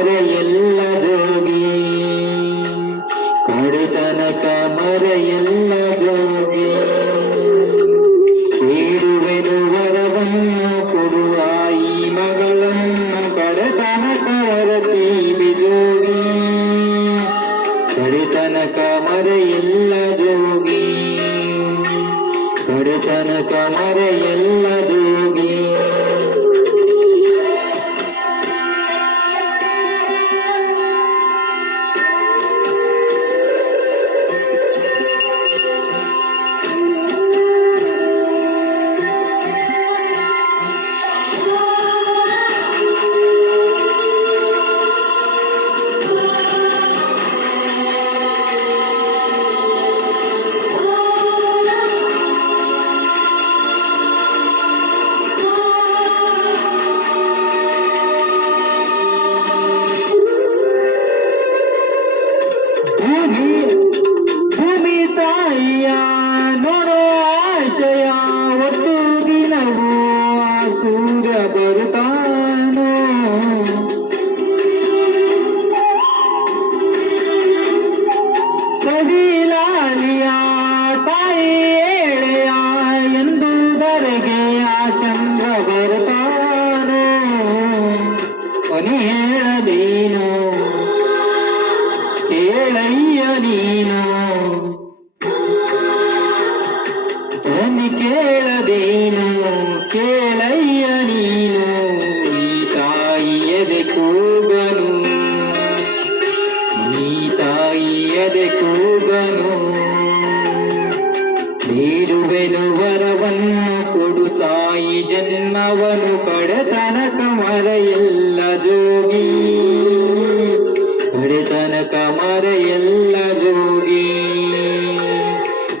ಮರೆಯಲ್ಲ ಜೋಗಿ, ಕಡೆತನಕ ಮರೆಯಲ್ಲ ಜೋಗಿ. ಬೇಡುವೆನು ವರವನ್ನು ಕೊಡುವ ಈ ಮಗಳನ್ನು, ಕಡೆತನಕ ವರತೀವಿ ಜೋಗಿ, ಕಡೆತನಕ ಮರೆಯಲ್ಲ ಜೋಗಿ, ಕಡೆತನಕ ಮರೆಯಲ್ಲ ಜೋಗಿ. ಭೂಮಿ ತಾಯಿಯ ನೋಡೋ ಆಶಯ, ಒತ್ತು ದಿನವೂ ಆ ಸೂರ್ಯ ಬರುತ್ತಾನೋ. ಸವಿಲಾಲಿಯ ತಾಯಿ ಏಳೆಯ ಎಂದುದರೆಗೆ ಆ ಚಂದ್ರ ಬರುತ್ತಾನೋ. ಕೊನೆ ಹೇಳದೇನು ಕೇಳಯ್ಯ ನೀನು, ಧ್ವನಿ ಕೇಳದೇನು ಕೇಳಯ್ಯ ನೀನು. ಈ ತಾಯಿಯದೆ ಕೂಗನು, ಈ ತಾಯಿಯದೆ ಕೂಗನು. ಬೇಡುವೆನು ವರವನ್ನು ಕೊಡು ತಾಯಿ ಜನ್ಮವನು, ಕಡೆತನಕ ಮರೆಯಲ್ಲ ಜೋಗಿ, ಕಡೆತನಕ ಮರೆಯಲ್ಲ ಜೋಗಿ,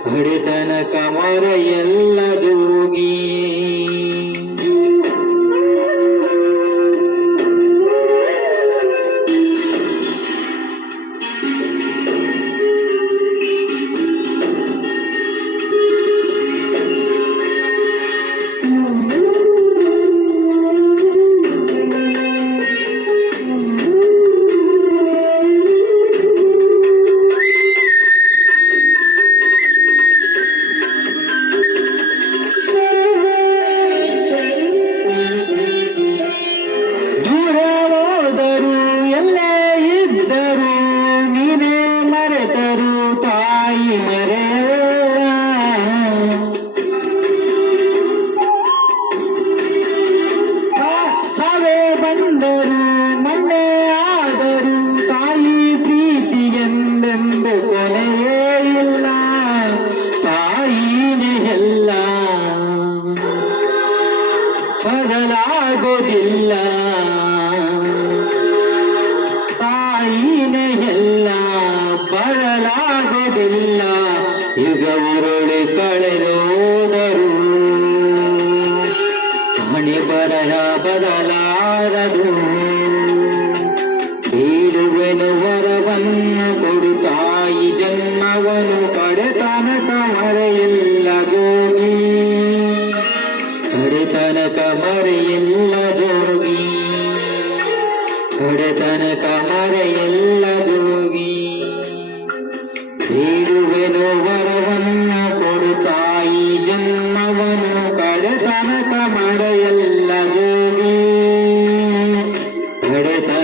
ಕಡೆತನಕ ಮರೆಯಲ್ಲ ಜೋಗಿ. ಬಂದರು ಮಣ್ಣೆ ಆದರು ತಾಯಿ ಪ್ರೀತಿ ಎಂದೆಂದು ಕೊನೆಯೇ ಇಲ್ಲ, ತಾಯಿನೇ ಎಲ್ಲ ಬದಲಾಗೋದಿಲ್ಲ, ತಾಯಿನೇ ಎಲ್ಲ ಬದಲಾಗೋದಿಲ್ಲ. ಯುಗ ಉರುಳಿ ಕಳೆದೋದರು ಹಣೆ ಬರಹ ಬದಲಾರದು. ಬೇಡುವೆನು ವರವನ್ನು ಕೊಡು ತಾಯಿ ಜನ್ಮವನು, ಕಡೆತನಕ ಮರೆಯಲ್ಲ ಜೋಗಿ, ಕಡೆತನಕ ಮರೆಯಲ್ಲ ಜೋಗಿ, ಕಡೆತನಕ ಮರೆಯಲ್ಲ ಜೋಗಿ. ಬೇಡುವೆನು ವರವನ್ನು ಕೊಡು ತಾಯಿ ಜನ್ಮವನು, ಕಡೆತನಕ ಮರೆಯಲ್ಲ ಜೋಗಿ, ಕಡೆತನಕ